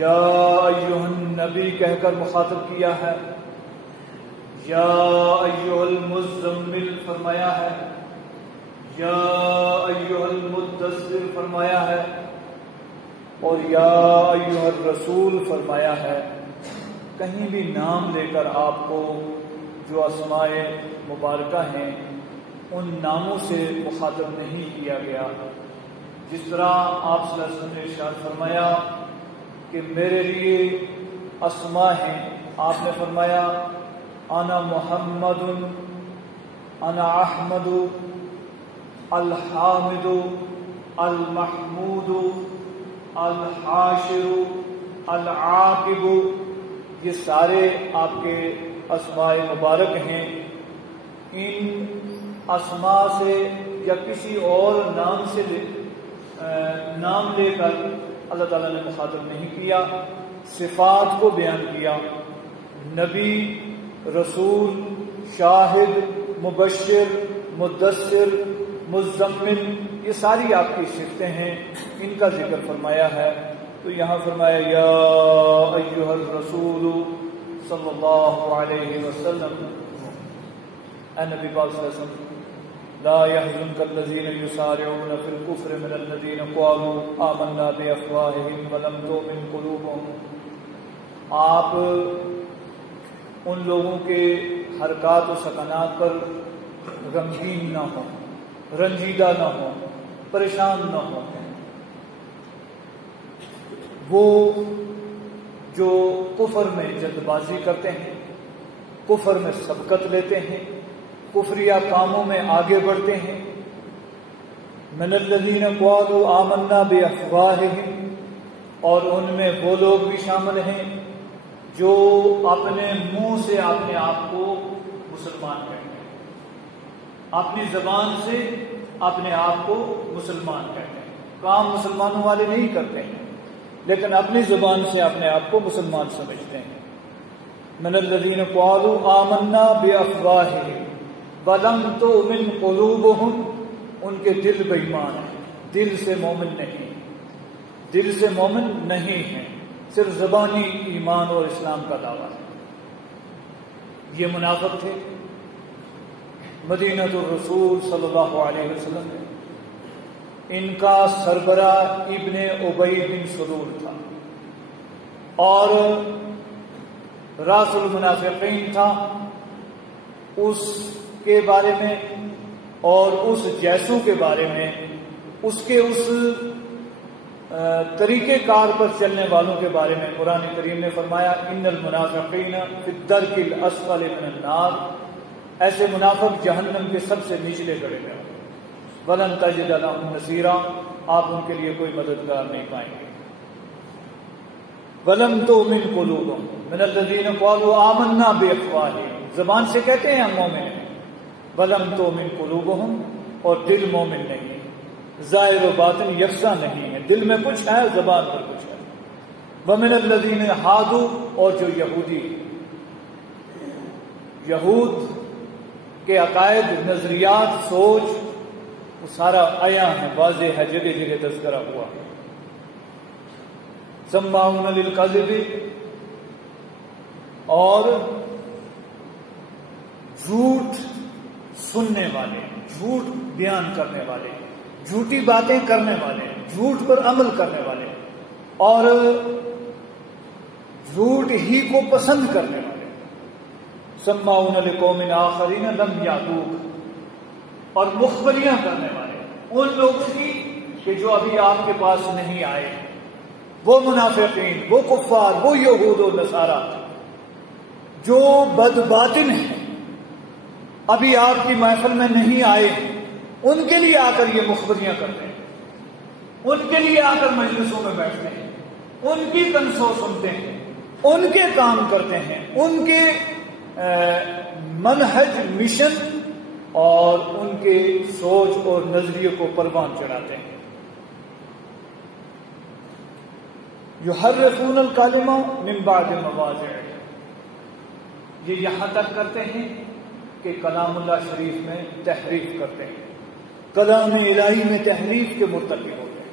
یا ایھا النبی کہہ کر مخاطب کیا ہے، یا ایھا المزمل فرمایا ہے، یا ایھا المدثر فرمایا ہے، اور یا ایھا الرسول فرمایا ہے۔ کہیں بھی نام لے کر آپ کو جو اسماء مبارکہ ہیں ان ناموں سے مخاطب نہیں کیا گیا۔ جس طرح آپ صلی اللہ علیہ وسلم نے ارشاد فرمایا کہ میرے لیے اسماء ہیں، آپ نے فرمایا انا محمد، انا احمد، الحامد، المحمود، الحاشر، العاقب، یہ سارے آپ کے اسماء مبارک ہیں۔ ان اسماء سے یا کسی اور نام لے کر اللہ تعالیٰ نے مخاطب نہیں کیا، صفات کو بیان کیا۔ نبی، رسول، شاہد، مبشر، مدثر، مزمل، یہ ساری آپ کی صفتیں ہیں، ان کا ذکر فرمایا ہے۔ تو یہاں فرمایا یا ایھا الرسول صلی اللہ علیہ وسلم، اے نبی پاک صلی اللہ علیہ وسلم، لا يحزنك الذين يسارعون في الكفر من الذين قالوا آمنا بأفواههم ولم تؤمن قلوبهم۔ آپ ان لوگوں کے حرکات و سکنات پر غمگین نہ ہوں، رنجیدہ نہ ہوں، پریشان نہ ہوں۔ وہ جو کفر میں جلد بازی کرتے ہیں، کفر میں سبقت لیتے ہیں، کفریہ کاموں میں آگے بڑھتے ہیں، من الذین قالوا آمنا بافواہہم، اور ان میں وہ لوگ بھی شامل ہیں جو اپنے منہ سے اپنے آپ کو مسلمان کہتے ہیں، اپنی زبان سے اپنے آپ کو مسلمان کہتے ہیں، کام مسلمانوں والے نہیں کرتے ہیں لیکن اپنی زبان سے اپنے آپ کو مسلمان سمجھتے ہیں۔ من الذین قالوا آمنا بافواہہم ولم تؤمن قلوبہم، ان کے دل بے ایمان ہیں، دل سے مومن نہیں، دل سے مومن نہیں ہیں، صرف زبانی ایمان اور اسلام کا دعویٰ ہے۔ یہ منافق تھے۔ مدینہ الرسول صلی اللہ علیہ وسلم میں ان کا سربراہ ابن ابی بن سلول تھا، اور راس المنافقین تھا۔ اس کے بارے میں اور اس جیسوں کے بارے میں، اس کے اس طریقہ کار پر چلنے والوں کے بارے میں قرآن کریم نے فرمایا ان المنافقین فی الدرک الاسفل من النار، ایسے منافق جہنم کے سب سے نچلے گڑے میں ہوں۔ ولن تجد لهم نصیرا، آپ ان کے لیے کوئی مددگار نہیں پائیں گے۔ ولم تؤمن قلوبهم من الذین قالوا آمنا بافواہہم، زبان سے کہتے ہیں ہم مومن ہیں، ولم تؤمن قلوبهم، اور دل مومن نہیں ہے، ظاہر و باطن یکساں نہیں ہے، دل میں کچھ ہے، زبان پر کچھ ہے۔ ومن الذین ہادوا، اور جو یہودی، یہود کے عقائد، نظریات، سوچ، وہ سارا عیاں ہے، واضح ہے، جگہ جگہ تذکرہ ہوا۔ سماعون للکذب، اور جھوٹ سننے والے، جھوٹ بیان کرنے والے، جھوٹی باتیں کرنے والے، جھوٹ پر عمل کرنے والے، اور جھوٹ ہی کو پسند کرنے والے۔ سماعون لقوم آخرین لم یاتوک، اور مخبریاں کرنے والے ان لوگوں کی کہ جو ابھی آپ کے پاس نہیں آئے، وہ منافقین، وہ کفار، وہ یہود و نصارہ جو بد باطن ہیں، ابھی آپ کی محفل میں نہیں آئے، ان کے لیے آ کر یہ مخبریاں کرتے ہیں، ان کے لیے آ کر مجلسوں میں بیٹھتے ہیں، ان کی کنسو سنتے ہیں، ان کے کام کرتے ہیں، ان کے منہج، مشن اور ان کے سوچ اور نظریے کو پروان چڑھاتے ہیں۔ یحرفون الکلمہ من بعد مواضعہ، یہ یہاں تک کرتے ہیں کہ کلام اللہ شریف میں تحریف کرتے ہیں، کلام الہی میں تحریف کے مرتکب ہوتے ہیں۔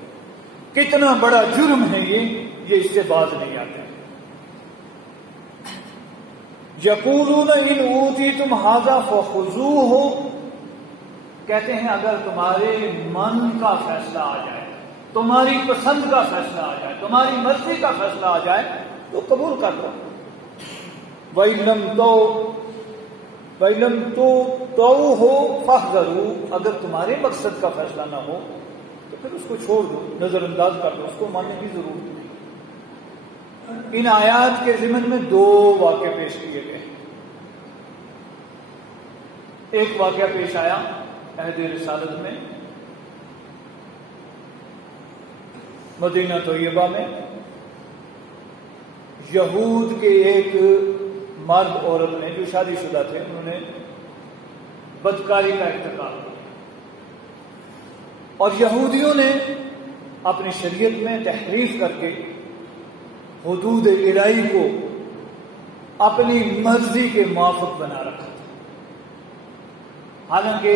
کتنا بڑا جرم ہے یہ یہ اس سے باز نہیں آتے. یقولون ان اوتیتم ھذا فخذوہ، کہتے ہیں اگر تمہارے من کا فیصلہ آ جائے، تمہاری پسند کا فیصلہ آ جائے، تمہاری مرضی کا فیصلہ آ جائے تو قبول کر لو. وَإِلَّمْ تُؤْتُوهُ فَاحْذَرُوا، اگر تمہارے مقصد کا فیصلہ نہ ہو تو پھر اس کو چھوڑ دو، نظر انداز کر دو، اس کو ماننے کی ضرورت نہیں. ان آیات کے ضمن میں 2 واقعے پیش کیے گئے. ایک واقعہ پیش آیا عہد رسالت میں، مدینہ طیبہ میں یہود کے ایک مرد عورت نے جو شادی شدہ تھے، انہوں نے بدکاری کا ارتکاب کیا، اور یہودیوں نے اپنی شریعت میں تحریف کر کے حدود الہی کو اپنی مرضی کے موافق بنا رکھا تھا. حالانکہ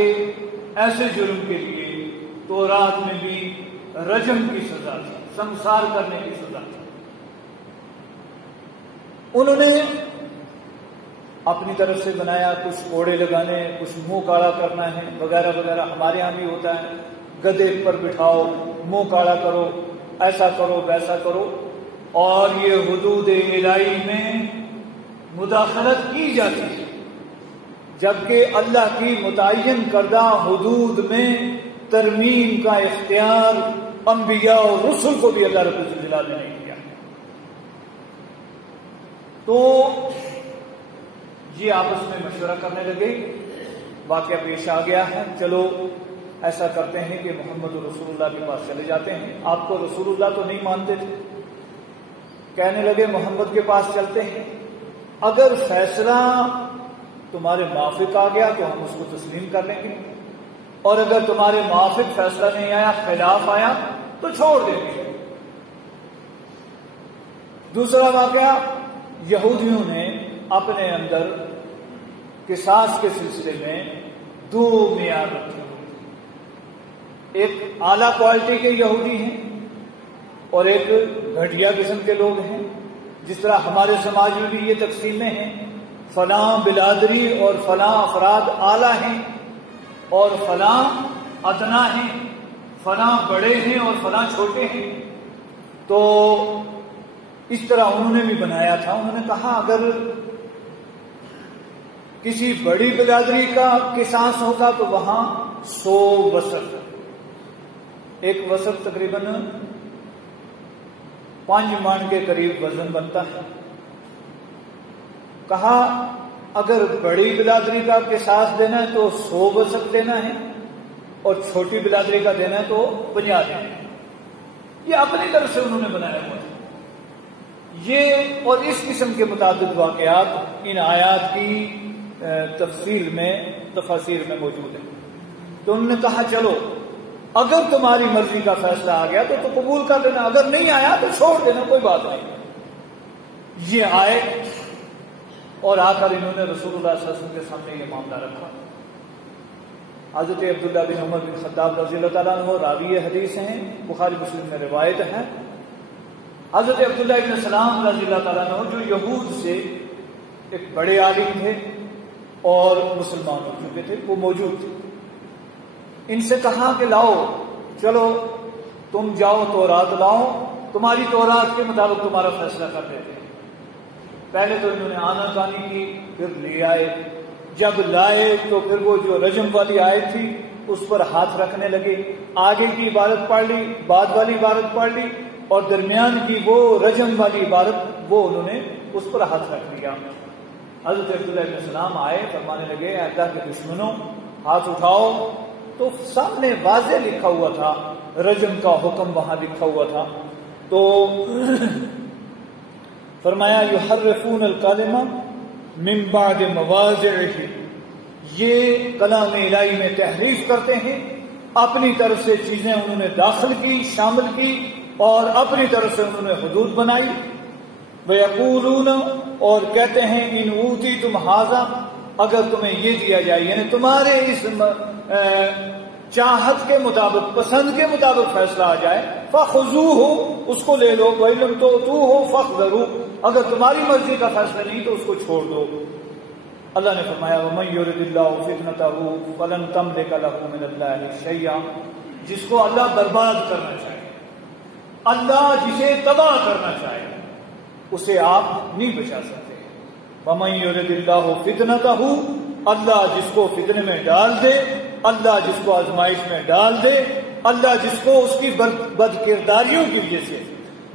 ایسے جرم کے لیے تورات میں بھی رجم کی سزا تھی، سنسار کرنے کی سزا تھی. انہوں نے اپنی طرف سے بنایا، کچھ کوڑے لگانے، کچھ منہ کالا کرنا ہے وغیرہ وغیرہ. ہمارے ہاں بھی ہوتا ہے، گدھے پر بٹھاؤ، منہ کالا کرو، ایسا کرو ویسا کرو، اور یہ حدود الہی میں مداخلت کی جاتی ہے، جبکہ اللہ کی متعین کردہ حدود میں ترمیم کا اختیار انبیاء اور رسل کو بھی اللہ رب الجلال نے نہیں کیا. تو یہ آپس میں مشورہ کرنے لگے، واقعہ پیش آ گیا ہے، چلو ایسا کرتے ہیں کہ محمد رسول اللہ کے پاس چلے جاتے ہیں. آپ کو رسول اللہ تو نہیں مانتے تھے، کہنے لگے محمد کے پاس چلتے ہیں، اگر فیصلہ تمہارے موافق آ گیا تو ہم اس کو تسلیم کر لیں گے، اور اگر تمہارے موافق فیصلہ نہیں آیا، خلاف آیا تو چھوڑ دیں گے. دوسرا واقعہ، یہودیوں نے اپنے اندر قصاص کے سلسلے میں 2 معیار رکھے ہوئے تھے. ایک اعلیٰ کوالٹی کے یہودی ہیں اور ایک گھٹیا قسم کے لوگ ہیں. جس طرح ہمارے سماج میں بھی یہ تقسیمیں ہیں، فلاں بلادری اور فلاں افراد اعلیٰ ہیں اور فلاں ادنا ہیں، فلاں بڑے ہیں اور فلاں چھوٹے ہیں. تو اس طرح انہوں نے بھی بنایا تھا. انہوں نے کہا اگر کسی بڑی برادری کا قصاص ہوگا تو وہاں 100 وسق، ایک وسق تقریباً 5 من کے قریب وزن بنتا ہے. کہا اگر بڑی برادری کا قصاص دینا ہے تو 100 وسق دینا ہے، اور چھوٹی برادری کا دینا ہے تو 50 دینا ہے. یہ اپنی طرف سے انہوں نے بنایا ہوا ہے. یہ اور اس قسم کے متعدد واقعات ان آیات کی تفصیل میں، تفاسیر میں موجود ہیں. تو انہوں نے کہا چلو اگر تمہاری مرضی کا فیصلہ آ گیا تو قبول کر لینا، اگر نہیں آیا تو چھوڑ دینا، کوئی بات نہیں. یہ آئے اور آ کر انہوں نے رسول اللہ صلی اللہ علیہ وسلم کے سامنے یہ معاملہ رکھا. حضرت عبداللہ بن عمر بن خطاب رضی اللہ تعالیٰ عنہ راوی حدیث ہیں، بخاری مسلم میں روایت ہے. حضرت عبداللہ بن سلام رضی اللہ تعالیٰ عنہ جو یہود سے ایک بڑے عالم تھے اور مسلمان ہو چکے تھے، وہ موجود تھے. ان سے کہا کہ لاؤ، چلو تم جاؤ تورات لاؤ، تمہاری تورات کے مطابق تمہارا فیصلہ کر دیتے ہیں. پہلے تو انہوں نے آنا کانی کی، پھر لے آئے. جب لائے تو پھر وہ جو رجم والی آیت تھی اس پر ہاتھ رکھنے لگے. آگے کی عبارت پڑھ لی، بعد والی عبارت پڑھ لی، اور درمیان کی وہ رجم والی عبارت وہ انہوں نے اس پر ہاتھ رکھ لیا. حضرت عبداللہ بن سلام آئے، فرمانے لگے اللہ کے دشمنوں ہاتھ اٹھاؤ. تو سامنے واضح لکھا ہوا تھا، رجم کا حکم وہاں لکھا ہوا تھا. تو فرمایا یحرفون الکلمہ من بعد مواضعہ، یہ کلام الہی میں تحریف کرتے ہیں، اپنی طرف سے چیزیں انہوں نے داخل کی، شامل کی، اور اپنی طرف سے انہوں نے حدود بنائی. وَيَقُولُونَ، اور کہتے ہیں ان اوتیتم ھذا، اگر تمہیں یہ دیا جائے، یعنی تمہارے اس چاہت کے مطابق، پسند کے مطابق فیصلہ آ جائے، فخذوہ، اس کو لے لو، وَإِن لَّمْ تُؤْتُوهُ فَاحْذَرُوا، اگر تمہاری مرضی کا فیصلہ نہیں تو اس کو چھوڑ دو۔ اللہ نے فرمایا وَمَن يُرِدِ اللَّهُ فِتْنَتَهُ فَلَن تَمْلِكَ لَهُ مِنَ اللَّهِ شَيْئًا، جس کو اللہ برباد کرنا چاہے، اللہ جسے تباہ کرنا چاہے، اسے آپ نہیں بچا سکتے۔ وَمَن يُرِدِ اللَّهُ فِتْنَتَهُ، اللہ جس کو فتنے میں ڈال دے، اللہ جس کو آزمائش میں ڈال دے، اللہ جس کو اس کی بد کرداریوں کی وجہ سے،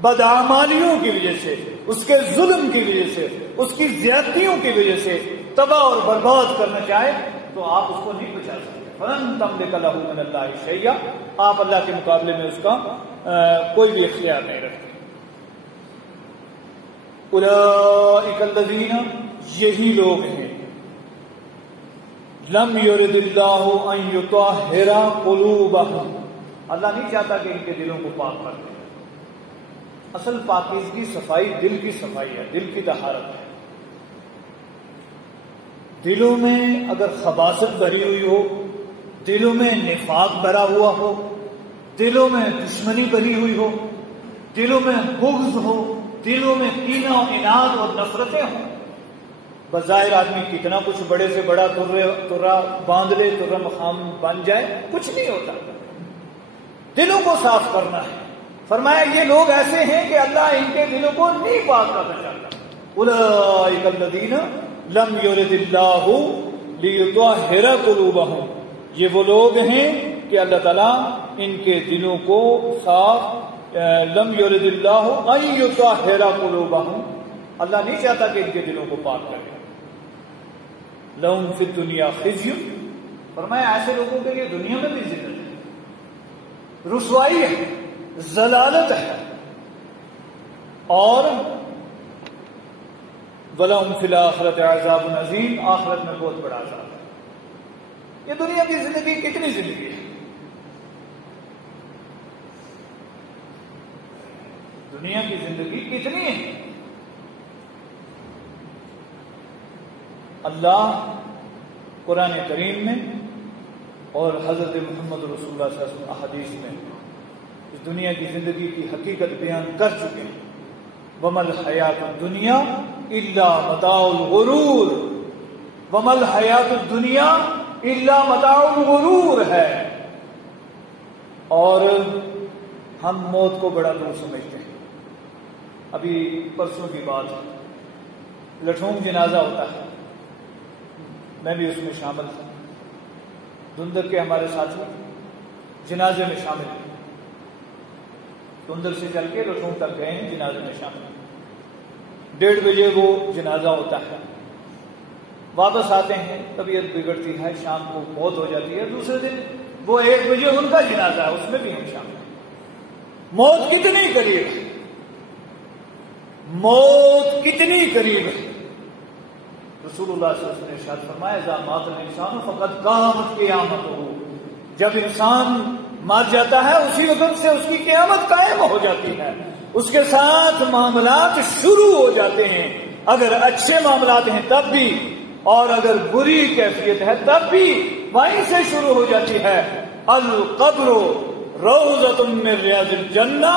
بدعمالیوں کی وجہ سے، اس کے ظلم کی وجہ سے، اس کی زیادتیوں کی وجہ سے تباہ اور برباد کرنا چاہے تو آپ اس کو نہیں بچا سکتے۔ فَلَن تَمْلِكَ لَهُ مِنَ اللَّهِ شَيْئًا، آپ اللہ کے مقابلے میں اس کا کوئی بھی اختیار نہیں رکھتے۔ اولئک الذین، یہی لوگ ہیں، لم یرد اللہ ان یطہر قلوبہم، اللہ نہیں چاہتا کہ ان کے دلوں کو پاک کر دے۔ اصل پاکیزگی صفائی دل کی صفائی ہے، دل کی طہارت ہے۔ دلوں میں اگر خباثت بھری ہوئی ہو، دلوں میں نفاق بھرا ہوا ہو، دلوں میں دشمنی بھری ہوئی ہو، دلوں میں بغض ہو، دلوں میں کینہ و عناد اور نفرتیں ہوں، بظاہر آدمی کتنا کچھ بڑے سے بڑا ترا باندھ لے، ترا مقام بن جائے، کچھ نہیں ہوتا۔ دلوں کو صاف کرنا ہے۔ فرمایا یہ لوگ ایسے ہیں کہ اللہ ان کے دلوں کو نہیں پاک کرنا چاہتا۔ اولئک الذین لم یرد اللہ لیطہر قلوبہم، یہ وہ لوگ ہیں کہ اللہ تعالیٰ ان کے دلوں کو صاف، لم یرد اللہ ان یطہر قلوبہم، اللہ نہیں چاہتا کہ ان کے دلوں کو پاک کرے۔ لہم فی الدنیا خزی، فرمایا ایسے لوگوں کے لیے دنیا میں بھی ذلت ہے، رسوائی ہے، ضلالت ہے، اور وَلَهُمْ فِي الْآخِرَةِ عَذَابٌ عَظِيمٌ، آخرت میں بہت بڑا عذاب ہے۔ یہ دنیا کی زندگی کتنی زندگی ہے؟ دنیا کی زندگی کتنی ہے؟ اللہ قرآن کریم میں اور حضرت محمد رسول اللہ صلی اللہ علیہ وسلم احادیث میں اس دنیا کی زندگی کی حقیقت بیان کر چکے ہیں۔ وَمَا الْحَيَاةُ الدُّنْيَا إِلَّا مَتَاعُ الْغُرُورِ، وَمَا الْحَيَاةُ الدُّنْيَا إِلَّا مَتَاعُ الْغُرُورِ ہے، اور ہم موت کو بڑا دور سمجھتے ہیں۔ ابھی پرسوں کی بات ہے، لٹھونگ جنازہ ہوتا ہے، میں بھی اس میں شامل تھا، دھندر کے ہمارے ساتھی جنازے میں شامل ہیں، دھندر سے چل کے لٹھونگ تک گئے ہیں، جنازے میں شامل ہیں۔ 1:30 بجے وہ جنازہ ہوتا ہے، واپس آتے ہیں، طبیعت بگڑتی ہے، شام کو موت ہو جاتی ہے، دوسرے دن وہ 1 بجے ان کا جنازہ ہے، اس میں بھی ہم شامل ہیں۔ موت کتنی قریب ہے، موت کتنی قریب ہے۔ رسول اللہ صلی اللہ علیہ وسلم نے ارشاد فرمایا اذا مات الانسان فقد قامت قیامتہ، جب انسان مر جاتا ہے اسی وقت سے اس کی قیامت قائم ہو جاتی ہے، اس کے ساتھ معاملات شروع ہو جاتے ہیں، اگر اچھے معاملات ہیں تب بھی، اور اگر بری کیفیت ہے تب بھی وہیں سے شروع ہو جاتی ہے۔ القبر روضۃ من ریاض الجنہ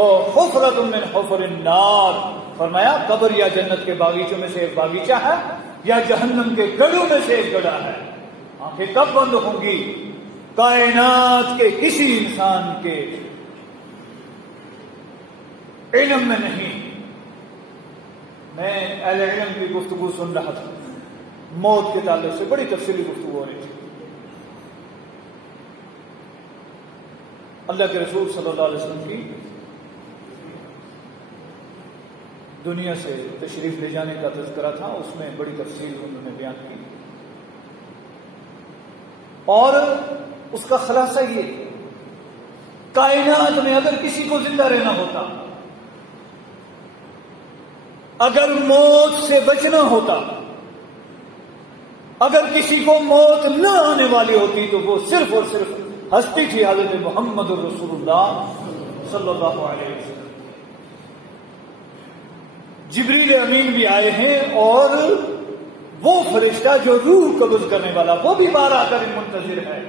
اور حفرۃ من حفر النار، فرمایا قبر یا جنت کے باغیچوں میں سے ایک باغیچہ ہے یا جہنم کے گڑھوں میں سے ایک گڑھا ہے۔ آنکھیں کب بند ہوں گی؟ کائنات کے کسی انسان کے علم میں نہیں۔ میں اہل علم کی گفتگو سن رہا تھا، موت کے تعلق سے بڑی تفصیلی گفتگو ہو رہی تھی۔ اللہ کے رسول صلی اللہ علیہ وسلم کی دنیا سے تشریف لے جانے کا تذکرہ تھا، اس میں بڑی تفصیل انہوں نے بیان کی، اور اس کا خلاصہ یہ، کائنات میں اگر کسی کو زندہ رہنا ہوتا، اگر موت سے بچنا ہوتا، اگر کسی کو موت نہ آنے والی ہوتی تو وہ صرف اور صرف ہستی تھی حضرت محمد رسول اللہ صلی اللہ علیہ وسلم۔ جبریل امین بھی آئے ہیں، اور وہ فرشتہ جو روح قبض کرنے والا وہ بھی بار آ کر، منتظر ہے،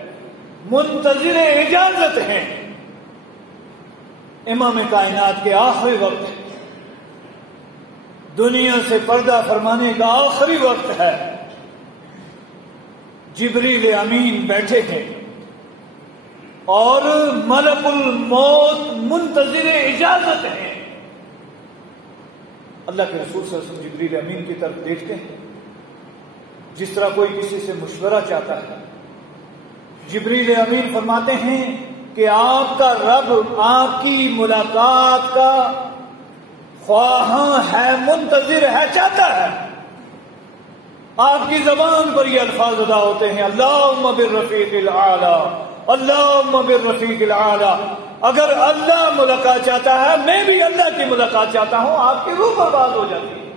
منتظر اجازت ہیں۔ امام کائنات کے آخری وقت ہے، دنیا سے پردہ فرمانے کا آخری وقت ہے۔ جبریل امین بیٹھے تھے اور ملک الموت منتظر اجازت ہے۔ اللہ کے رسول صلی اللہ علیہ وسلم جبریل امین کی طرف دیکھتے ہیں جس طرح کوئی کسی سے مشورہ چاہتا ہے۔ جبریل امین فرماتے ہیں کہ آپ کا رب آپ کی ملاقات کا خواہاں ہے، منتظر ہے، چاہتا ہے۔ آپ کی زبان پر یہ الفاظ ادا ہوتے ہیں، اللہم بالرفیق الاعلی، اللہم بالرفیق الاعلی۔ اگر اللہ ملاقات چاہتا ہے، میں بھی اللہ کی ملاقات چاہتا ہوں، آپ کی روح برباد ہو جاتی ہے۔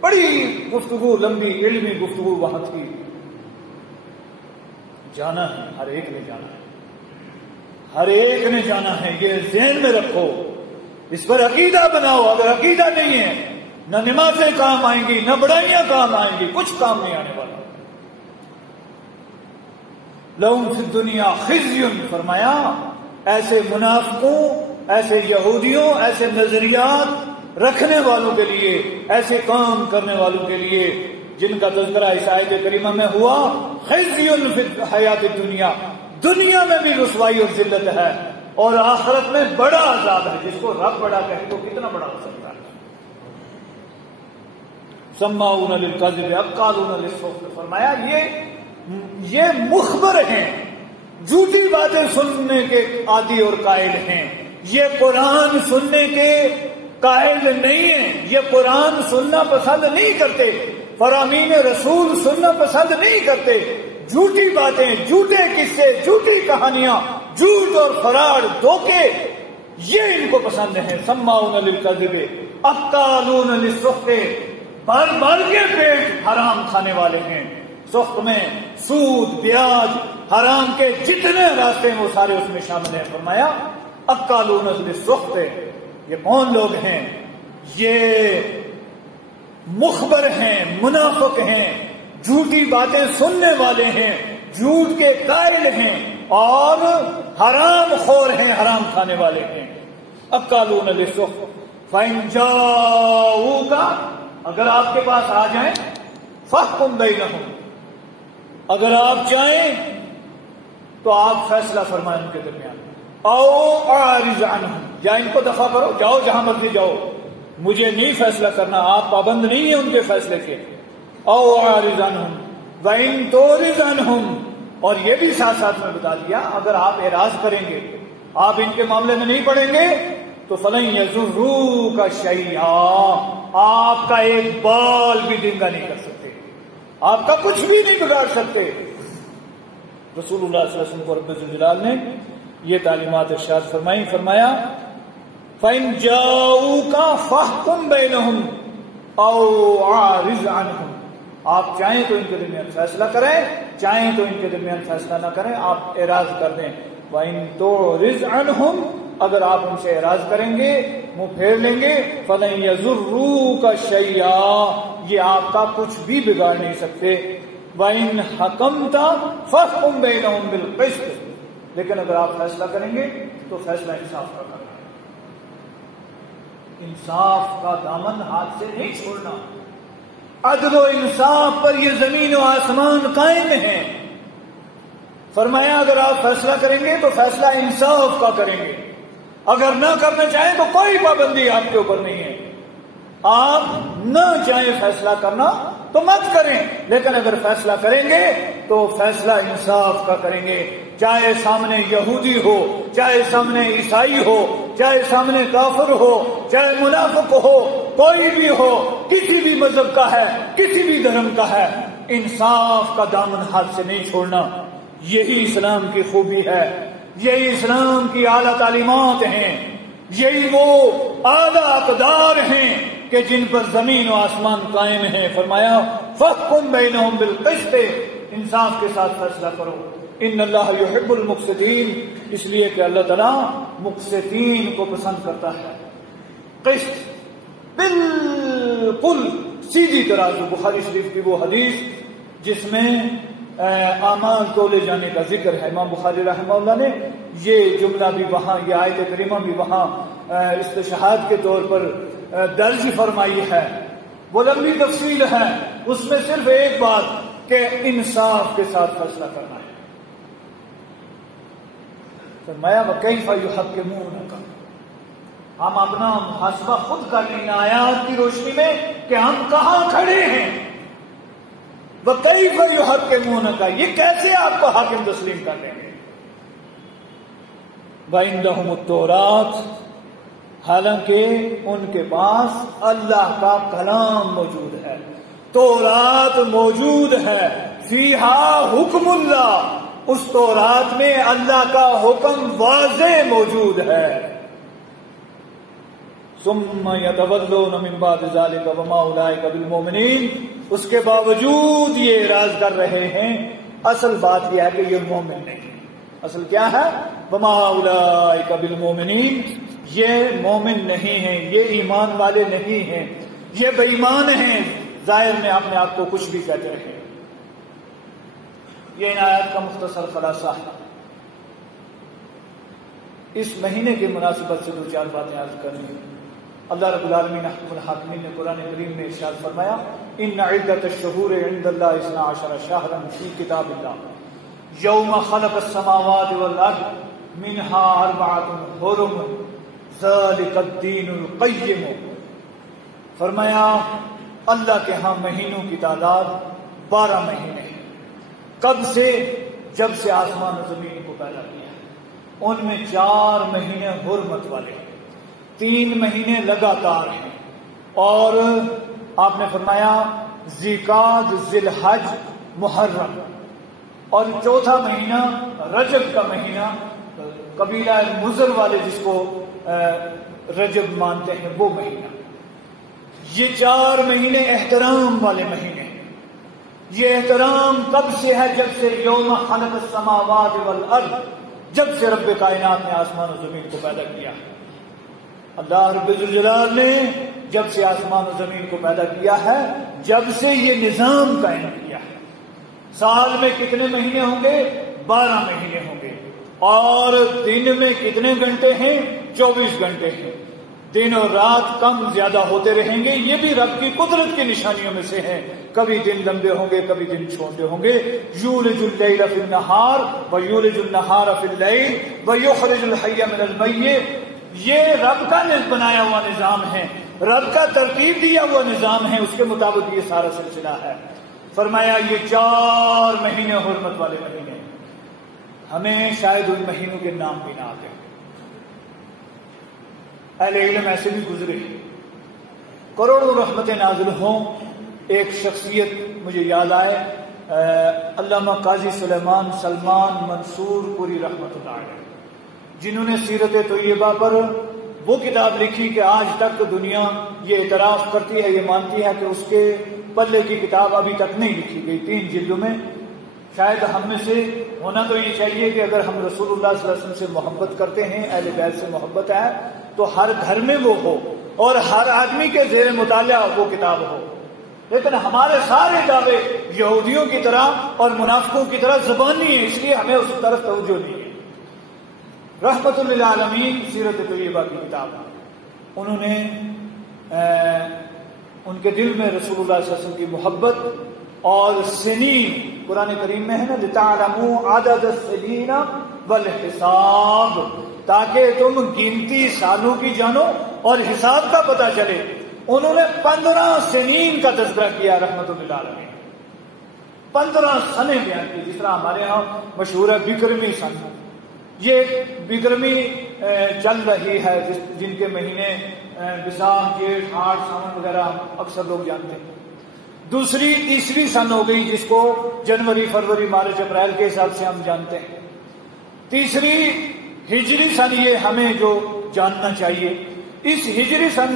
بڑی گفتگو، لمبی علمی گفتگو وہاں تھی۔ جانا ہے، ہر ایک نے جانا ہے، ہر ایک نے جانا ہے، یہ ذہن میں رکھو، اس پر عقیدہ بناؤ۔ اگر عقیدہ نہیں ہے، نہ نمازیں کام آئیں گی، نہ بڑائیاں کام آئیں گی، کچھ کام نہیں آنے والا۔ لَهُمْ فِي الدُّنْيَا خِزْيٌ، فرمایا ایسے منافقوں، ایسے یہودیوں، ایسے نظریات رکھنے والوں کے لیے، ایسے کام کرنے والوں کے لیے جن کا تذکرہ اس آیت کریمہ میں ہوا، خِزْيٌ فِي الْحَيَاةِ الدُّنْيَا، دنیا میں بھی رسوائی اور ذلت ہے، اور آخرت میں بڑا عذاب ہے۔ جس کو رب بڑا کہے تو کتنا بڑا ہو سکتا ہے۔ سماعون للکذب اکالون للسحت، فرمایا یہ مخبر ہیں، جھوٹی باتیں سننے کے عادی اور قائل ہیں، یہ قرآن سننے کے قائل نہیں ہیں، یہ قرآن سننا پسند نہیں کرتے، فرامین رسول سننا پسند نہیں کرتے، جھوٹی باتیں، جھوٹے قصے، جھوٹی کہانیاں، جھوٹ اور فراڈ، دھوکے، یہ ان کو پسند ہیں۔ سماعون للکذب اکالون للسحت، بھر بھر کے پیٹ حرام کھانے والے ہیں۔ سخت میں سود، بیاج، حرام کے جتنے راستے ہیں وہ سارے اس میں شامل ہیں۔ فرمایا اکالون للسحت، یہ کون لوگ ہیں؟ یہ مخبر ہیں، منافق ہیں، جھوٹی باتیں سننے والے ہیں، جھوٹ کے قائل ہیں اور حرام خور ہیں، حرام کھانے والے ہیں۔ اکالون للسحت فإن جاؤوک، اگر آپ کے پاس آ جائیں، فاحکم بینہم، اگر آپ چاہیں تو آپ فیصلہ فرمائیں ان کے درمیان، او اعرض عنہم، یا ان کو دفع کرو، جاؤ جہاں مرضی جاؤ، مجھے نہیں فیصلہ کرنا، آپ پابند نہیں ہیں ان کے فیصلے کے۔ او اعرض عنہم وان تعرض عنہم، اور یہ بھی ساتھ ساتھ میں بتا دیا، اگر آپ اعراض کریں گے، آپ ان کے معاملے میں نہیں پڑیں گے تو فلن یضروک شیئا، آپ کا ایک بال بھی ڈنگا نہیں کر سکتے، آپ کا کچھ بھی نہیں بگاڑ سکتے۔ رسول اللہ صلی اللہ علیہ وسلم کو رب ذوالجلال نے یہ تعلیمات ارشاد فرمائی، فرمایا فَإِن جَاءُوكَ فَاحْكُم بَيْنَهُمْ أَوْ أَعْرِضْ عَنْهُمْ، آپ چاہیں تو ان کے درمیان فیصلہ کریں، چاہیں تو ان کے درمیان فیصلہ نہ کریں، آپ اعراض کر دیں۔ وَإِن تُعْرِضْ عَنْهُمْ، اگر آپ ان سے اعراض کریں گے، منہ پھیر لیں گے، فَلَن يَضُرُّوكَ شَيْئًا، یہ آپ کا کچھ بھی بگاڑ نہیں سکتے۔ وَإِن حَكَمْتَ فَاحْكُم بَيْنَهُم بِالْقِسْطِ، لیکن اگر آپ فیصلہ کریں گے تو فیصلہ انصاف کا کرنا ہے، انصاف کا دامن ہاتھ سے نہیں چھوڑنا۔ عدل و انصاف پر یہ زمین و آسمان قائم ہیں۔ فرمایا اگر آپ فیصلہ کریں گے تو فیصلہ انصاف کا کریں گے، اگر نہ کرنا چاہیں تو کوئی پابندی آپ کے اوپر نہیں ہے، آپ نہ چاہیں فیصلہ کرنا تو مت کریں، لیکن اگر فیصلہ کریں گے تو فیصلہ انصاف کا کریں گے، چاہے سامنے یہودی ہو، چاہے سامنے عیسائی ہو، چاہے سامنے کافر ہو، چاہے منافق ہو، کوئی بھی ہو، کسی بھی مذہب کا ہے، کسی بھی دھرم کا ہے، انصاف کا دامن ہاتھ سے نہیں چھوڑنا۔ یہی اسلام کی خوبی ہے، یہی اسلام کی اعلیٰ تعلیمات ہیں، یہی وہ اعلیٰ اقدار ہیں کہ جن پر زمین و آسمان قائم ہیں۔ فرمایا فاحکم بینہم بالقسط، انصاف کے ساتھ فیصلہ کرو۔ ان اللہ یحب المقسطین، اس لیے کہ اللہ تعالیٰ مقسطین کو پسند کرتا ہے۔ قسط بالکل سیدھی ترازو، بخاری شریف کی وہ حدیث جس میں اعمال تولے جانے کا ذکر ہے. امام بخاری رحمہ اللہ نے یہ جملہ بھی وہاں، یہ آیت کریمہ بھی وہاں استشہاد کے طور پر درج فرمائی ہے. وہ لمبی تفصیل ہے، اس میں صرف ایک بات کہ انصاف کے ساتھ فیصلہ کرنا ہے. فرمایا وَكَيْفَ يُحَكِّمُونَكَ، ہم اپنا محاسبہ خود کر لیں آیات کی روشنی میں کہ ہم کہاں کھڑے ہیں. وَكَيْفَ يُحَكِّمُونَكَ، یہ کیسے آپ کو حاکم تسلیم کر لیں گے. وَعِندَهُمُ التَّوْرَاةُ، حالانکہ ان کے پاس اللہ کا کلام موجود ہے، تورات موجود ہے. فیہا حکم اللہ، اس تورات میں اللہ کا حکم واضح موجود ہے. ثم يتولون من بعد ذلك وما اولئك بالمؤمنین، اس کے باوجود یہ اعراض کر رہے ہیں. اصل بات یہ ہے کہ یہ مومن نہیں. اصل کیا ہے؟ وما اولئک بالمؤمنین، یہ مومن نہیں ہیں، یہ ایمان والے نہیں ہیں، یہ بے ایمان ہیں. ظاہر میں اپنے آپ کو کچھ بھی کہتے رہے. یہ ان آیات کا مختصر خلاصہ ہے. اس مہینے کی مناسبت سے دو چار باتیں عرض کرنی. اللہ رب العالمین احکم الحاکمین نے قرآن کریم میں ارشاد فرمایا ان عدت الشہور عند اللہ 12 شہرا فی کتاب اللہ یوم خلق السماوات والارض منها 4 حرم ذلک الدین القیم. فرمایا اللہ کے ہاں مہینوں کی تعداد 12 مہینے ہیں. کب سے؟ جب سے آسمان و زمین کو پیدا کیا ہے. ان میں 4 مہینے حرمت والے ہیں، 3 مہینے لگاتار ہیں. اور آپ نے فرمایا ذیقعد، ذی الحج، محرم. اور 4تھا مہینہ رجب کا مہینہ، قبیلہ مضر والے جس کو رجب مانتے ہیں وہ مہینہ. یہ 4 مہینے احترام والے مہینے ہیں. یہ احترام کب سے ہے؟ جب سے یوم خلق السماوات والارض، جب سے رب کائنات نے آسمان و زمین کو پیدا کیا. اللہ رب الجلال نے جب سے آسمان و زمین کو پیدا کیا ہے، جب سے یہ نظام قائم کیا ہے. سال میں کتنے مہینے ہوں گے؟ 12 مہینے ہوں گے. اور دن میں کتنے گھنٹے ہیں؟ 24 گھنٹے ہیں. دن اور رات کم زیادہ ہوتے رہیں گے. یہ بھی رب کی قدرت کی نشانیوں میں سے ہیں. کبھی دن لمبے ہوں گے، کبھی دن چھوٹے ہوں گے. یولج اللیل فی النہار ویولج النہار فی اللیل ویخرج الحی من المیت. یہ رب کا بنایا ہوا نظام ہے، رب کا ترتیب دیا ہوا نظام ہے. اس کے مطابق یہ سارا سلسلہ ہے. فرمایا یہ 4 مہینے حرمت والے مہینے. ہمیں شاید ان مہینوں کے نام بھی نہ آتے. اہل علم ایسے بھی گزرے، کروڑوں رحمتیں نازل ہوں. ایک شخصیت مجھے یاد آئے، علامہ قاضی سلیمان سلمان منصور پوری رحمت اللہ علیہ، جنہوں نے سیرت طیبہ پر وہ کتاب لکھی کہ آج تک دنیا یہ اعتراف کرتی ہے، یہ مانتی ہے کہ اس کے پلے کی کتاب ابھی تک نہیں لکھی گئی. 3 جلدوں میں. شاید ہم میں سے ہونا تو یہ چاہیے کہ اگر ہم رسول اللہ صلی اللہ علیہ وسلم سے محبت کرتے ہیں، اہل بیت سے محبت ہے، تو ہر گھر میں وہ ہو اور ہر آدمی کے زیر مطالعہ وہ کتاب ہو. لیکن ہمارے سارے دعوے یہودیوں کی طرح اور منافقوں کی طرح زبانی ہیں، اس لیے ہمیں اس طرف توجہ نہیں ہے. رحمت للعالمین سیرت طیبہ کی کتاب، انہوں نے ان کے دل میں رسول اللہ صلی اللہ علیہ وسلم کی محبت اور سنین، قرآن کریم میں ہے نا لِتَعْلَمُوا عَدَدَ السِّنِينَ وَالْحِسَابِ، تاکہ تم گنتی سالوں کی جانو اور حساب کا پتہ چلے. انہوں نے 15 سنین کا تذکرہ کیا رحمت للعالمین. 15 سنیں بیان کی. جس طرح ہمارے ہاں مشہور ہے بکرمی سن، یہ بکرمی چل رہی ہے جن کے مہینے بساخ، جیٹھ، ہاڑ، ساون وغیرہ اکثر لوگ جانتے ہیں. دوسری تیسری سن ہو گئی جس کو جنوری، فروری، مارچ، اپریل کے حساب سے ہم جانتے ہیں. تیسری ہجری سن، یہ ہمیں جو جاننا چاہیے. اس ہجری سن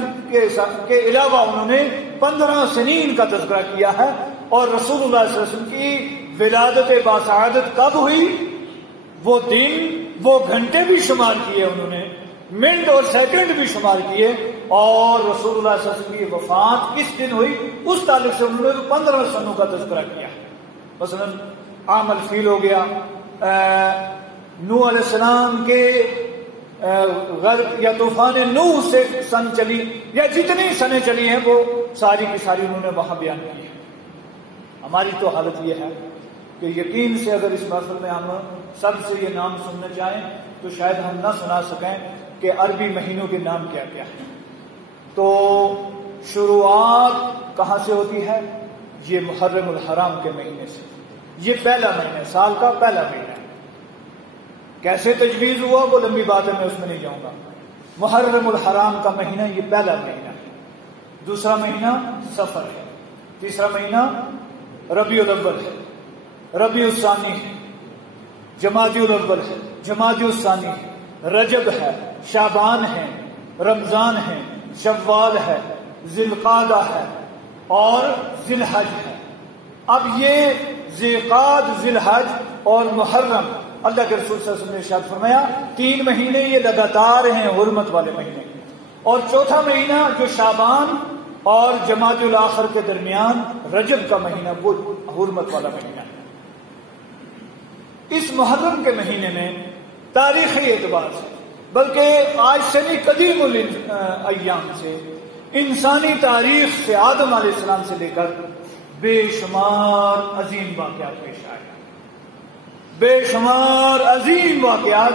کے علاوہ انہوں نے 15 سنین کا تذکرہ کیا ہے. اور رسول اللہ صلی اللہ علیہ وسلم کی ولادت باسعادت کب ہوئی، وہ دن، وہ گھنٹے بھی شمار کیے انہوں نے، منٹ اور سیکنڈ بھی شمار کیے. اور رسول اللہ صلی اللہ علیہ وسلم کی وفات کس دن ہوئی اس تعلق سے انہوں نے 15 سنوں کا تذکرہ کیا. مثلا عام الفیل ہو گیا، نوح علیہ السلام کے غرق یا طوفان نوح سے سن چلی، یا جتنی سنیں چلی ہیں وہ ساری کی ساری انہوں نے وہاں بیان کی ہے۔ ہماری تو حالت یہ ہے کہ یقین سے اگر اس محفل میں ہم سب سے یہ نام سننا چاہیں تو شاید ہم نہ سنا سکیں کہ عربی مہینوں کے نام کیا کیا ہے۔ تو شروعات کہاں سے ہوتی ہے؟ یہ محرم الحرام کے مہینے سے۔ یہ پہلا مہینہ، سال کا پہلا مہینہ ہے۔ کیسے تجویز ہوا وہ لمبی بات ہے، میں اس میں نہیں جاؤں گا۔ محرم الحرام کا مہینہ یہ پہلا مہینہ ہے۔ دوسرا مہینہ صفر ہے، تیسرا مہینہ ربیع الاول ہے، ربیع الثانی ہے، جمادی الاول ہے، جمادی الثانی ہے، رجب ہے، شعبان ہے، رمضان ہے، شوال ہے، ذی القعدہ ہے اور ذی الحج ہے۔ اب یہ ذی القعدہ، ذی الحج اور محرم، اللہ کے رسول صلی اللہ علیہ وسلم نے ارشاد فرمایا 3 مہینے یہ لگاتار ہیں حرمت والے مہینے، اور چوتھا مہینہ جو شعبان اور جمادی الاخر کے درمیان رجب کا مہینہ وہ حرمت والا مہینہ ہے۔ اس محرم کے مہینے میں تاریخی اعتبار سے، بلکہ آج سے نہیں قدیم الایام سے، انسانی تاریخ سے آدم علیہ السلام سے لے کر بے شمار عظیم واقعات پیش آئے، بے شمار عظیم واقعات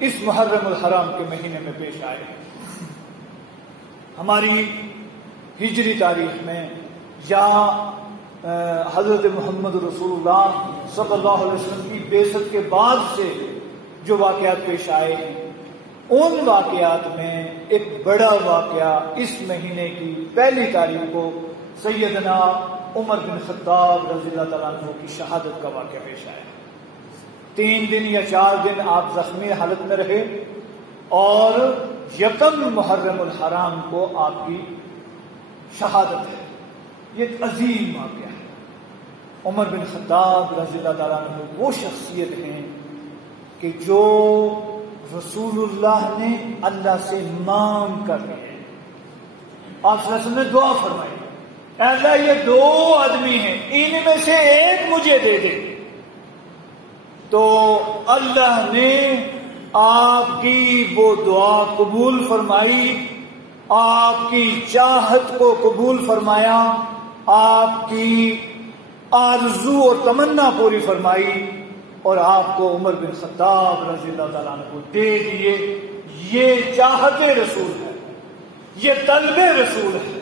اس محرم الحرام کے مہینے میں پیش آئے۔ ہماری ہجری تاریخ میں یا حضرت محمد رسول اللہ صلی اللہ علیہ وسلم کی بعثت کے بعد سے جو واقعات پیش آئے ہیں، ان واقعات میں ایک بڑا واقعہ اس مہینے کی 1 تاریخ کو سیدنا عمر بن خطاب رضی اللہ تعالیٰ عنہ کی شہادت کا واقعہ پیش آیا۔ 3 دن یا 4 دن آپ زخمی حالت میں رہے اور 1 محرم الحرام کو آپ کی شہادت ہے۔ یہ ایک عظیم واقعہ ہے۔ عمر بن خطاب رضی اللہ تعالیٰ عنہ وہ شخصیت ہیں کہ جو رسول اللہ نے اللہ سے مانگ کر لی ہے۔ آپ صلی اللہ علیہ وسلم نے دعا فرمائی، اے اللہ یہ 2 آدمی ہیں، ان میں سے ایک مجھے دے دے۔ تو اللہ نے آپ کی وہ دعا قبول فرمائی، آپ کی چاہت کو قبول فرمایا، آپ کی آرزو اور تمنا پوری فرمائی، اور آپ کو عمر بن خطاب رضی اللہ تعالیٰ عنہ کو دے دیے۔ یہ چاہت رسول ہے، یہ طلب رسول ہے،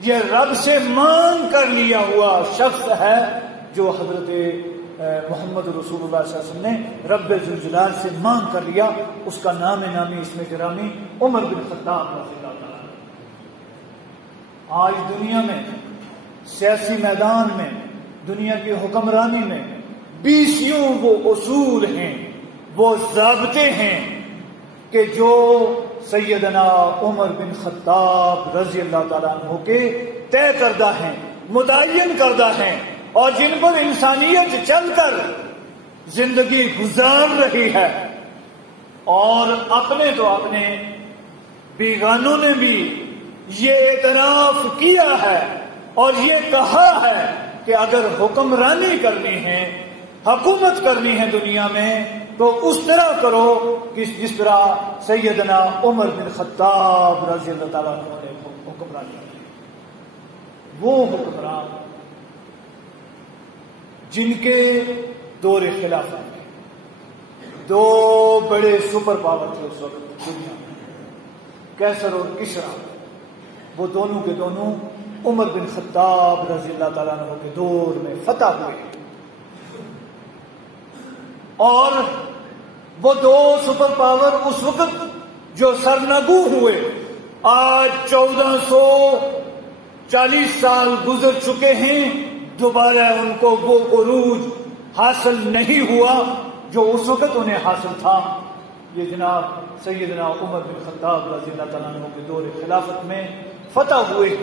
یہ رب سے مانگ کر لیا ہوا شخص ہے جو حضرت محمد رسول اللہ صلی اللہ علیہ وسلم نے رب ذوالجلال سے مانگ کر لیا۔ اس کا نام نامی اسم گرامی عمر بن خطاب رضی اللہ تعالیٰ عنہ۔ آج دنیا میں سیاسی میدان میں، دنیا کی حکمرانی میں 20 وہ اصول ہیں، وہ ضابطے ہیں کہ جو سیدنا عمر بن خطاب رضی اللہ تعالیٰ عنہ کے طے کردہ ہیں، متعین کردہ ہیں، اور جن پر انسانیت چل کر زندگی گزار رہی ہے۔ اور اپنے تو اپنے بیگانوں نے بھی یہ اعتراف کیا ہے اور یہ کہا ہے کہ اگر حکمرانی کرنی ہے، حکومت کرنی ہے دنیا میں، تو اس طرح کرو کہ جس طرح سیدنا عمر بن خطاب رضی اللہ تعالیٰ عنہ نے حکمرانی کی۔ وہ حکمران جن کے دور خلافت میں 2 بڑے سپر پاور تھے اس وقت دنیا میں، کیسر اور کسرا، وہ دونوں کے دونوں عمر بن خطاب رضی اللہ تعالیٰ عنہ کے دور میں فتح ہوئے، اور وہ 2 سپر پاور اس وقت جو سرنگو ہوئے، آج 1440 سال گزر چکے ہیں، دوبارہ ان کو وہ عروج حاصل نہیں ہوا جو اس وقت انہیں حاصل تھا۔ یہ جناب سیدنا عمر بن خطاب رضی اللہ تعالیٰ عنہ کے دور خلافت میں فتح ہوئے۔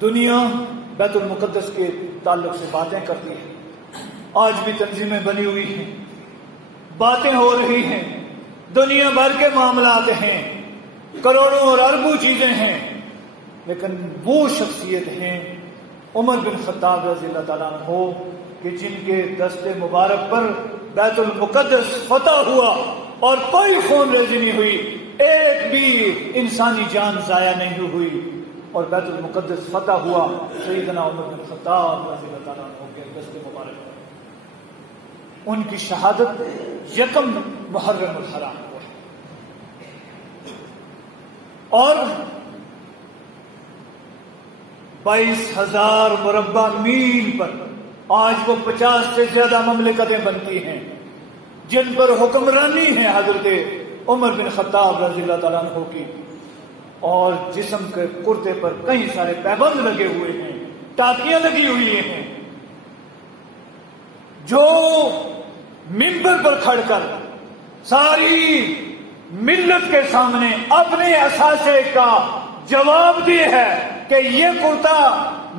دنیا بیت المقدس کے تعلق سے باتیں کرتی ہے، آج بھی تنظیمیں بنی ہوئی ہیں، باتیں ہو رہی ہیں، دنیا بھر کے معاملات ہیں، کروڑوں اور اربوں چیزیں ہیں، لیکن وہ شخصیت ہیں عمر بن خطاب رضی اللہ تعالیٰ عنہ کہ جن کے دست مبارک پر بیت المقدس فتح ہوا اور کوئی خون ریزی نہیں ہوئی، ایک بھی انسانی جان ضائع نہیں ہوئی اور بیت المقدس فتح ہوا، سیدنا عمر بن خطاب رضی اللہ تعالیٰ عنہ کے دست مبارک پر ان کی شہادت یکم محرم الحرام ہوا اور 22,000 مربع میل پر آج وہ 50 سے زیادہ مملکتیں بنتی ہیں جن پر حکمرانی ہے حضرت عمر بن خطاب رضی اللہ تعالیٰ عنہ کی، اور جسم کے کرتے پر کئی سارے پیبند لگے ہوئے ہیں، ٹاکیاں لگی ہوئی ہیں، جو منبر پر کھڑ کر ساری ملت کے سامنے اپنے اثاثے کا جواب دی ہے کہ یہ کرتا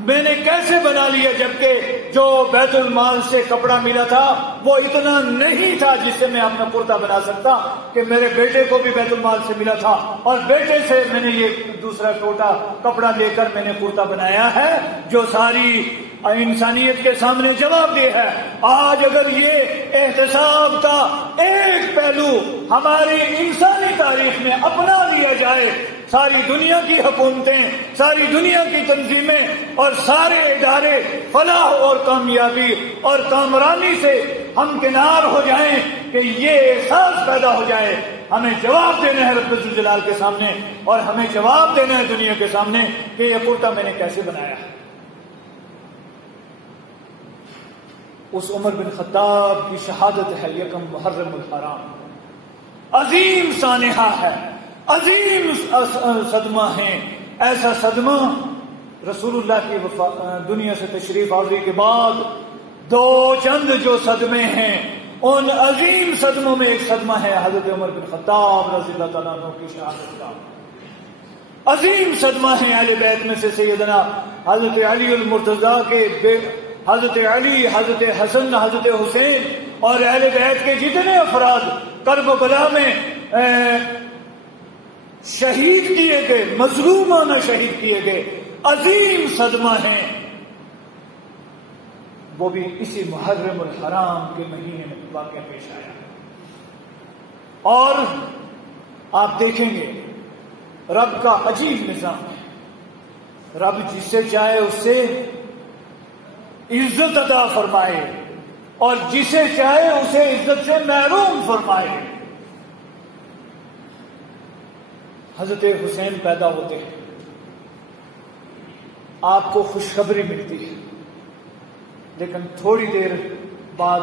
میں نے کیسے بنا لیا، جبکہ جو بیت المال سے کپڑا ملا تھا وہ اتنا نہیں تھا جس سے میں اپنا کرتا بنا سکتا، کہ میرے بیٹے کو بھی بیت المال سے ملا تھا اور بیٹے سے میں نے یہ دوسرا ٹوٹا کپڑا لے کر میں نے کرتا بنایا ہے جو ساری انسانیت کے سامنے جواب دے ہے۔ آج اگر یہ احتساب کا ایک پہلو ہماری انسانی تاریخ میں اپنا لیا جائے، ساری دنیا کی حکومتیں، ساری دنیا کی تنظیمیں اور سارے ادارے فلاح اور کامیابی اور کامرانی سے ہمکنار ہو جائیں کہ یہ احساس پیدا ہو جائے، ہمیں جواب دینا ہے رب الجلال کے سامنے اور ہمیں جواب دینا ہے دنیا کے سامنے کہ یہ کرتا میں نے کیسے بنایا ہے۔ اس عمر بن خطاب کی شہادت ہے یکم محرم الحرام، عظیم سانحہ ہے، عظیم صدمہ ہے، ایسا صدمہ رسول اللہ کی دنیا سے تشریف آوری کے بعد دو چند جو صدمے ہیں ان عظیم صدموں میں ایک صدمہ ہے حضرت عمر بن خطاب رضی اللہ تعالیٰ عنہ کی شہادت کا، عظیم صدمہ ہے اہل بیت میں سے سیدنا حضرت علی المرتضیٰ کے حضرت علی، حضرت حسن، حضرت حسین اور اہل بیت کے جتنے افراد کربلا میں شہید کیے گئے، مظلومانہ شہید کیے گئے، عظیم صدمہ ہیں، وہ بھی اسی محرم الحرام کے مہینے میں واقعہ پیش آیا۔ اور آپ دیکھیں گے رب کا عجیب نظام ہے، رب جس سے چاہے اس سے عزت عطا فرمائے اور جسے چاہے اسے عزت سے محروم فرمائے۔ حضرت حسین پیدا ہوتے ہیں، آپ کو خوشخبری ملتی ہے، لیکن تھوڑی دیر بعد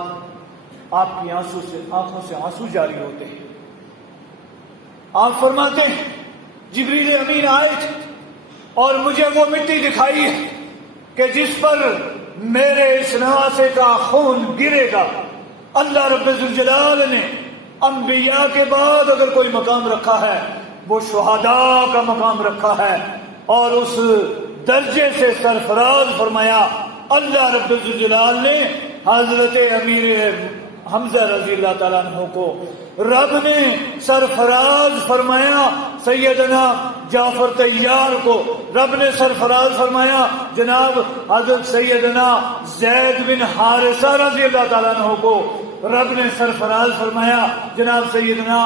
آپ کی آنکھوں سے آنسو جاری ہوتے ہیں۔ آپ فرماتے ہیں جبریل امین آئے اور مجھے وہ مٹی دکھائی ہے کہ جس پر میرے اس نواسے کا خون گرے گا۔ اللہ رب الجلال نے انبیاء کے بعد اگر کوئی مقام رکھا ہے وہ شہداء کا مقام رکھا ہے، اور اس درجے سے سرفراز فرمایا اللہ رب الجلال نے حضرت امیر حمزہ رضی اللہ تعالیٰ عنہ کو، رب نے سرفراز فرمایا سیدنا جعفر طیار کو، رب نے سرفراز فرمایا جناب حضرت سیدنا زید بن حارثہ رضی اللہ تعالیٰ عنہ کو، رب نے سرفراز فرمایا جناب سیدنا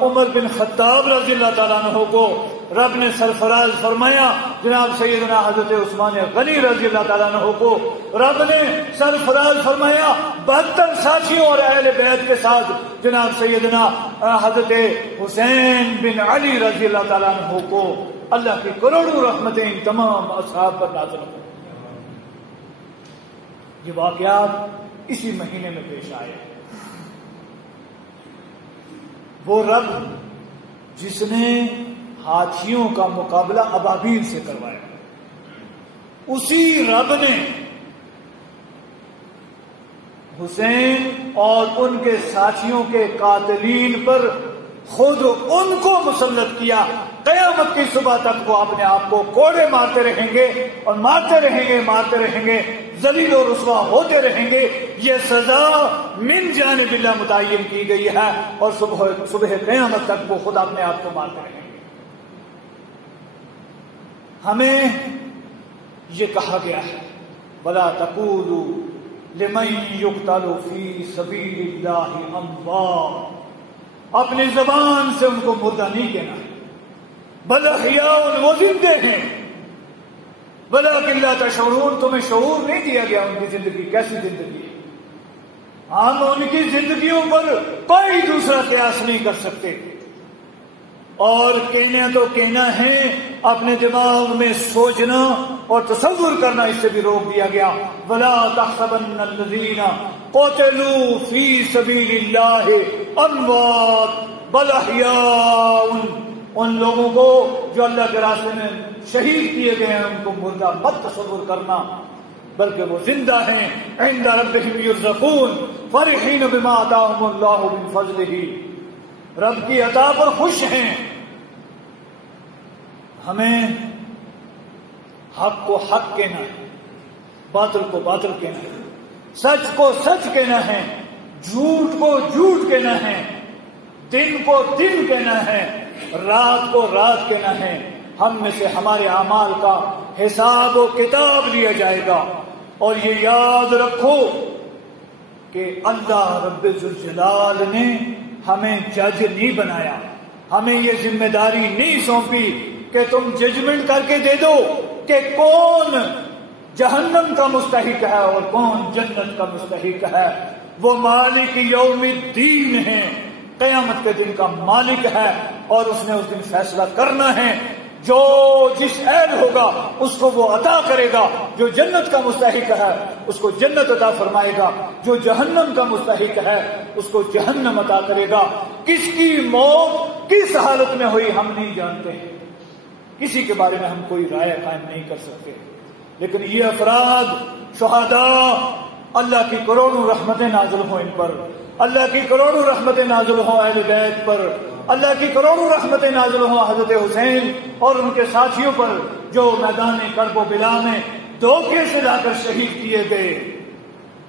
عمر بن خطاب رضی اللہ تعالیٰ عنہ کو، رب نے سرفراز فرمایا جناب سیدنا حضرت عثمان غنی رضی اللہ تعالیٰ عنہ کو، رب نے سرفراز فرمایا 72 ساتھیوں اور اہل بیت کے ساتھ جناب سیدنا حضرت حسین بن علی رضی اللہ تعالیٰ عنہ کو۔ اللہ کی کروڑوں رحمتیں ان تمام اصحاب پر نازل ہوں۔ یہ واقعات اسی مہینے میں پیش آئے۔ وہ رب جس نے ہاتھیوں کا مقابلہ ابابیل سے کروایا، اسی رب نے حسین اور ان کے ساتھیوں کے قاتلین پر خود ان کو مسلط کیا۔ قیامت کی صبح تک وہ اپنے آپ کو کوڑے مارتے رہیں گے اور مارتے رہیں گے، مارتے رہیں گے، ذلیل و رسوا ہوتے رہیں گے۔ یہ سزا من جانب اللہ متعین کی گئی ہے اور صبح قیامت تک وہ خود اپنے آپ کو مارتے رہیں گے۔ ہمیں یہ کہا گیا ہے وَلَا تَقُولُوا لِمَن يُقْتَلُ فِي سَبِيلِ اللَّهِ أَمْوَاتٌ، اپنی زبان سے ان کو مردہ نہیں کہنا ہے، بل احیاء، وہ زندے ہیں، وَلَٰكِن لَا تَشْعُرُونَ، تمہیں شعور نہیں دیا گیا ان کی زندگی کیسی زندگی ہے۔ ہم ان کی زندگیوں پر کوئی دوسرا قیاس نہیں کر سکتے، اور کہنا تو کہنا ہے، اپنے دماغ میں سوچنا اور تصور کرنا اس سے بھی روک دیا گیا۔ وَلَا تَحْسَبَنَّ الَّذِينَ قُتِلُوا فِي سَبِيلِ اللَّهِ أَمْوَاتٌ بَلْ أَحْيَاءٌ، ان لوگوں کو جو اللہ کے راستے میں شہید کیے گئے ہیں ان کو مردہ مت تصور کرنا، بلکہ وہ زندہ ہیں۔ عند ربهم يرزقون فرحين بما آتاهم الله من فضله، رب کی عطا پر خوش ہیں۔ ہمیں حق کو حق کہنا ہے، باطل کو باطل کہنا ہے، سچ کو سچ کہنا ہے، جھوٹ کو جھوٹ کہنا ہے، دن کو دن کہنا ہے، رات کو رات کہنا ہے۔ ہم میں سے ہمارے اعمال کا حساب و کتاب لیا جائے گا، اور یہ یاد رکھو کہ اللہ رب ذوالجلال نے ہمیں جج نہیں بنایا، ہمیں یہ ذمہ داری نہیں سونپی کہ تم ججمنٹ کر کے دے دو کہ کون جہنم کا مستحق ہے اور کون جنت کا مستحق ہے۔ وہ مالک یوم الدین ہے، قیامت کے دن کا مالک ہے، اور اس نے اس دن فیصلہ کرنا ہے۔ جو جس اہل ہوگا اس کو وہ عطا کرے گا، جو جنت کا مستحق ہے اس کو جنت عطا فرمائے گا، جو جہنم کا مستحق ہے اس کو جہنم عطا کرے گا۔ کس کی موت کس حالت میں ہوئی ہم نہیں جانتے، کسی کے بارے میں ہم کوئی رائے قائم نہیں کر سکتے، لیکن یہ افراد شہداء، اللہ کی کروڑوں رحمتیں نازل ہوں ان پر، اللہ کی کروڑوں رحمتیں نازل ہوں اہل بیت پر، اللہ کی کروڑوں رحمتیں نازل ہوں حضرت حسین اور ان کے ساتھیوں پر جو میدان کرب و بلا میں دھوکے سے لا کر شہید کیے گئے۔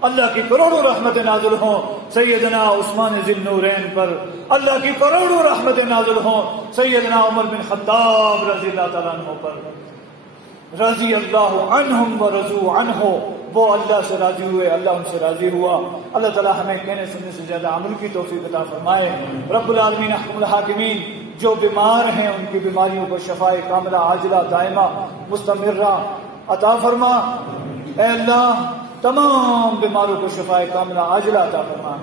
اللہ کی کروڑوں رحمتیں نازل ہوں سیدنا عثمان ذی النورین پر، اللہ کی کروڑوں رحمتیں نازل ہوں سیدنا عمر بن خطاب رضی اللہ تعالیٰ عنہ پر، رضی اللہ عنہم ورضوا عنہ، وہ اللہ سے راضی ہوئے، اللہ ان سے راضی ہوا۔ اللہ تعالیٰ ہمیں کہنے سننے سے زیادہ عمل کی توفیق عطا فرمائے۔ رب العالمین احکم الحاکمین، جو بیمار ہیں ان کی بیماریوں کو شفائے کاملہ عاجلہ دائمہ مستمرہ عطا فرما۔ اے اللہ تمام بیماروں کو شفائے کاملہ عاجلہ عطا فرما۔